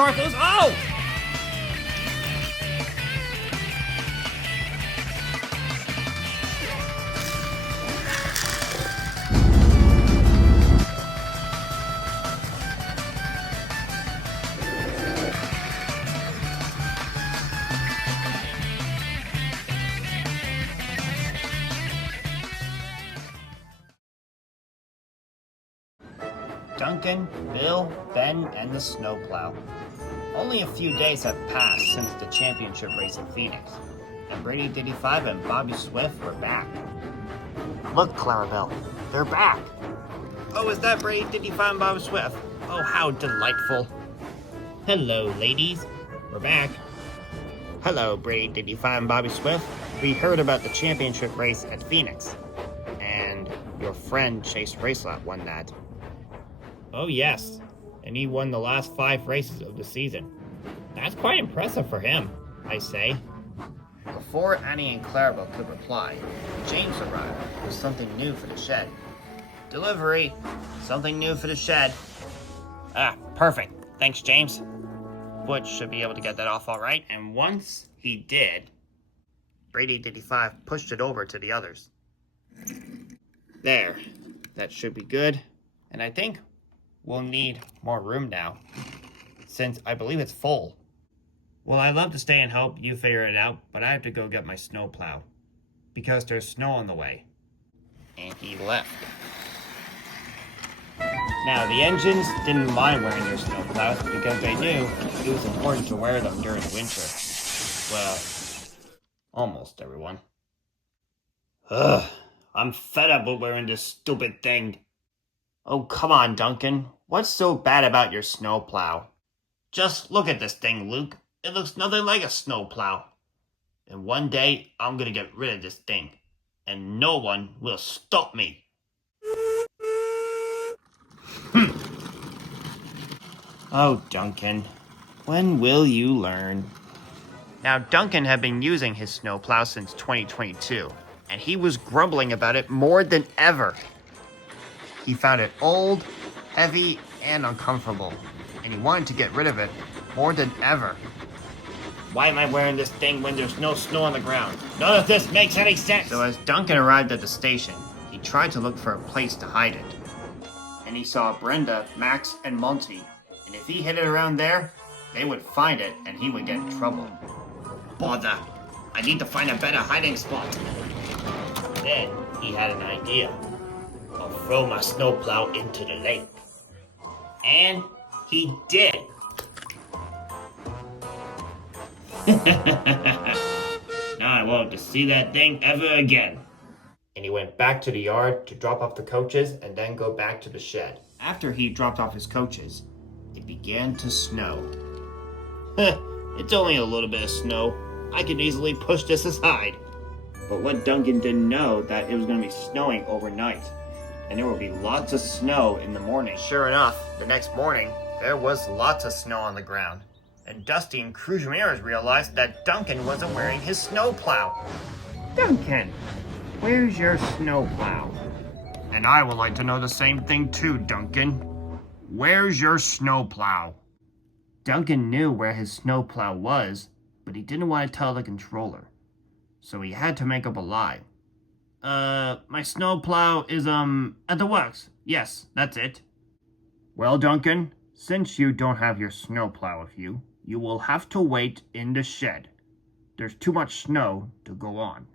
Carthos! Oh! Duncan, Bill, Ben, and the Snowplough. Only a few days have passed since the championship race in Phoenix, and Brady 55 and Bobby Swift were back. Look, Clarabelle, they're back! Oh, is that Brady 55 and Bobby Swift? Oh, how delightful. Hello, ladies. We're back. Hello, Brady 55 and Bobby Swift. We heard about the championship race at Phoenix, and your friend Chase Racelot won that. Oh, yes. And he won the last 5 races of the season. That's quite impressive for him, I say. Before Annie and Clarabelle could reply, James arrived with something new for the shed. Delivery. Something new for the shed. Ah, perfect. Thanks, James. Butch should be able to get that off all right. And once he did, Brady 55 pushed it over to the others. There. That should be good. And I think we'll need more room now, since I believe it's full. Well, I'd love to stay and help you figure it out, but I have to go get my snowplow, because there's snow on the way. And he left. Now, the engines didn't mind wearing their snowplows because they knew it was important to wear them during the winter. Well, almost everyone. Ugh, I'm fed up with wearing this stupid thing. Oh, come on, Duncan. What's so bad about your snowplow? Just look at this thing, Luke. It looks nothing like a snowplow. And one day, I'm gonna get rid of this thing. And no one will stop me. Oh, Duncan. When will you learn? Now, Duncan had been using his snowplow since 2022, and he was grumbling about it more than ever. He found it old, heavy, and uncomfortable, and he wanted to get rid of it more than ever. Why am I wearing this thing when there's no snow on the ground? None of this makes any sense! So as Duncan arrived at the station, he tried to look for a place to hide it. And he saw Brenda, Max, and Monty, and if he hid it around there, they would find it and he would get in trouble. Bother! I need to find a better hiding spot. Then he had an idea. I'll throw my snowplow into the lake. And he did. Now I won't have to see that thing ever again. And he went back to the yard to drop off the coaches and then go back to the shed. After he dropped off his coaches, it began to snow. It's only a little bit of snow. I can easily push this aside. But what Duncan didn't know that it was going to be snowing overnight. And there will be lots of snow in the morning. Sure enough, the next morning, there was lots of snow on the ground. And Dusty and Cruz Ramirez realized that Duncan wasn't wearing his snowplow. Duncan, where's your snowplow? And I would like to know the same thing too, Duncan. Where's your snowplow? Duncan knew where his snowplow was, but he didn't want to tell the controller. So he had to make up a lie. My snowplow is, at the works. Yes, that's it. Well, Duncan, since you don't have your snowplow with you, you will have to wait in the shed. There's too much snow to go on.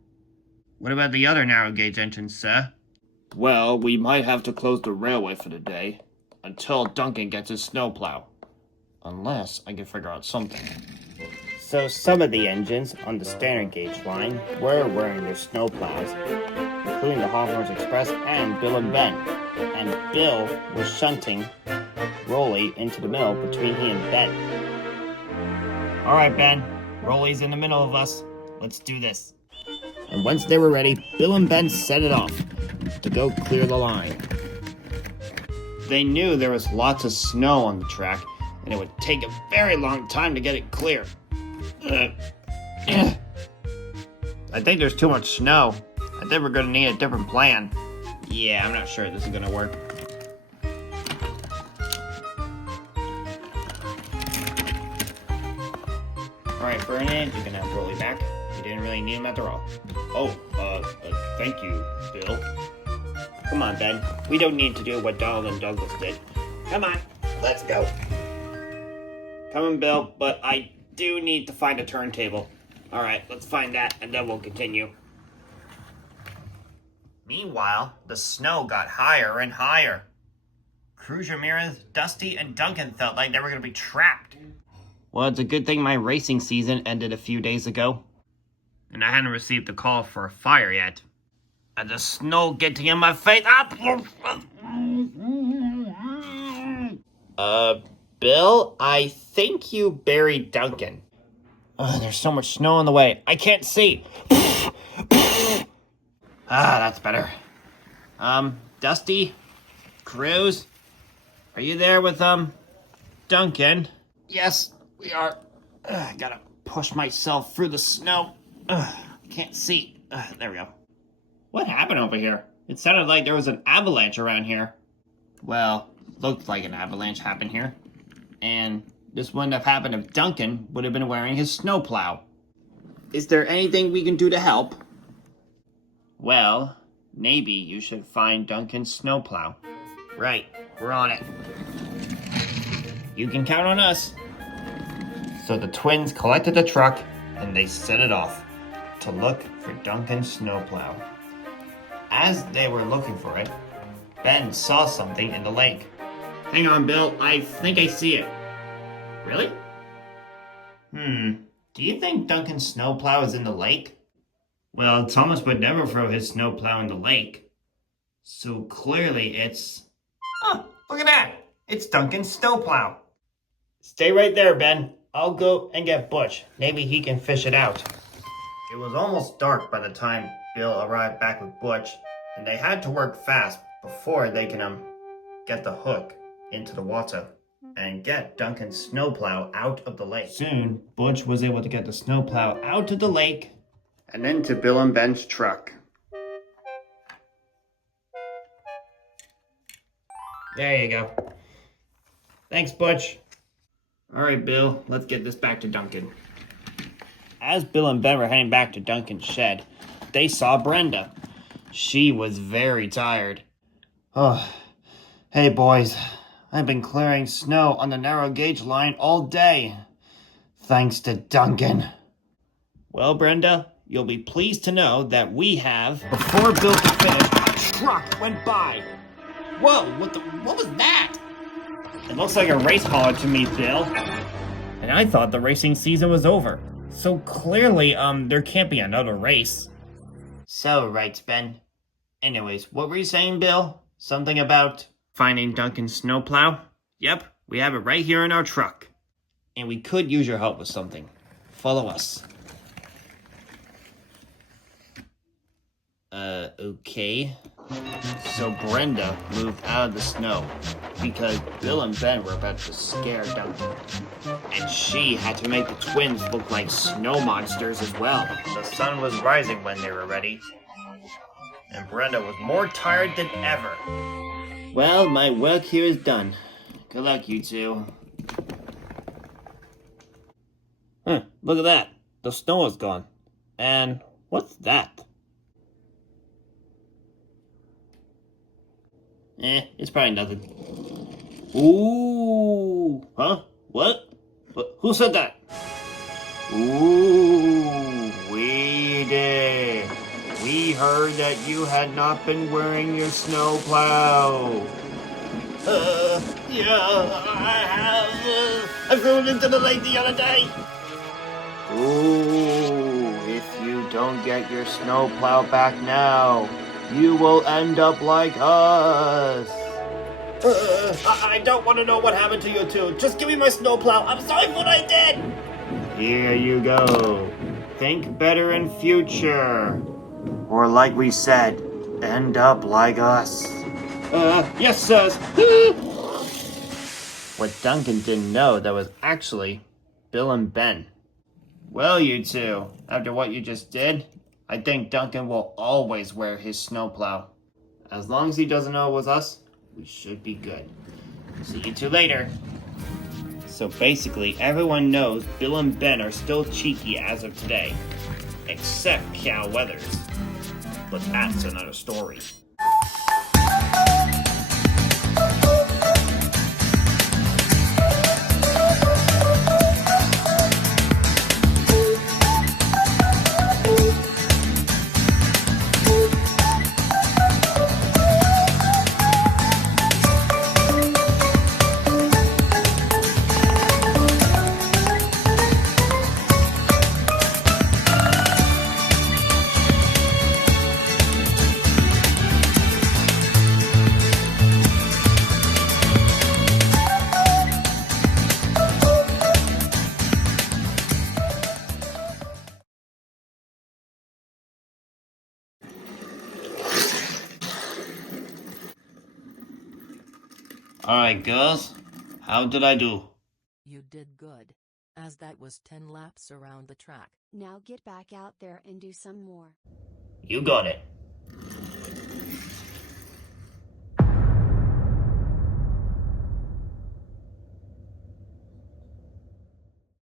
What about the other narrow gauge engines, sir? Well, we might have to close the railway for the day, until Duncan gets his snowplow. Unless I can figure out something. So some of the engines on the standard gauge line were wearing their snowplows, including the Hawthorns Express and Bill and Ben. And Bill was shunting Rolly into the middle between he and Ben. Alright, Ben. Rolly's in the middle of us. Let's do this. And once they were ready, Bill and Ben set it off to go clear the line. They knew there was lots of snow on the track, and it would take a very long time to get it clear. I think there's too much snow. I think we're gonna need a different plan. Yeah, I'm not sure this is gonna work. Alright, Bernard, you can have Rolly back. You didn't really need him after all. Oh, thank you, Bill. Come on, Ben. We don't need to do what Donald and Douglas did. Come on, let's go. Come on, Bill, but I do need to find a turntable. Alright, let's find that, and then we'll continue. Meanwhile, the snow got higher and higher. Cruz Ramirez, Dusty, and Duncan felt like they were going to be trapped. Well, it's a good thing my racing season ended a few days ago. And I hadn't received a call for a fire yet. And the snow getting in my face. Bill, I think you buried Duncan. There's so much snow in the way. I can't see. That's better. Dusty? Cruz? Are you there with, Duncan? Yes, we are. I gotta push myself through the snow. Can't see. There we go. What happened over here? It sounded like there was an avalanche around here. Well, looked like an avalanche happened here. And this wouldn't have happened if Duncan would have been wearing his snowplow. Is there anything we can do to help? Well, maybe you should find Duncan's snowplow. Right, we're on it. You can count on us. So the twins collected the truck and they set it off to look for Duncan's snowplow. As they were looking for it, Ben saw something in the lake. Hang on, Bill. I think I see it. Really? Do you think Duncan's snowplow is in the lake? Well, Thomas would never throw his snowplow in the lake. So clearly it's... Oh, look at that! It's Duncan's snowplow. Stay right there, Ben. I'll go and get Butch. Maybe he can fish it out. It was almost dark by the time Bill arrived back with Butch, and they had to work fast before they can get the hook into the water and get Duncan's snowplow out of the lake. Soon, Butch was able to get the snowplow out of the lake and then to Bill and Ben's truck. There you go. Thanks, Butch. All right, Bill, let's get this back to Duncan. As Bill and Ben were heading back to Duncan's shed, they saw Brenda. She was very tired. Oh, hey boys, I've been clearing snow on the narrow gauge line all day. Thanks to Duncan. Well, Brenda, you'll be pleased to know that we have... Before Bill could finish, a truck went by. Whoa, what was that? It looks like a race caller to me, Bill. And I thought the racing season was over. So clearly, there can't be another race. So, right, Ben. Anyways, what were you saying, Bill? Something about finding Duncan's snowplow? Yep, we have it right here in our truck. And we could use your help with something. Follow us. Okay. So Brenda moved out of the snow because Bill and Ben were about to scare Duncan. And she had to make the twins look like snow monsters as well. The sun was rising when they were ready. And Brenda was more tired than ever. Well, my work here is done. Good luck, you two. Look at that. The snow is gone. And what's that? It's probably nothing. Ooh! Huh? What? Who said that? Ooh, we did. We heard that you had not been wearing your snowplow. Yeah, I have. I threw it into the lake the other day. Ooh, if you don't get your snowplow back now, you will end up like us. I don't want to know what happened to you two. Just give me my snowplow. I'm sorry for what I did. Here you go. Think better in future. Or like we said, end up like us. Yes, sir. What Duncan didn't know, that was actually Bill and Ben. Well, you two, after what you just did, I think Duncan will always wear his snowplow. As long as he doesn't know it was us, we should be good. See you two later. So basically, everyone knows Bill and Ben are still cheeky as of today. Except Cal Weathers. But that's another story. Alright, girls. How did I do? You did good, as that was 10 laps around the track. Now get back out there and do some more. You got it.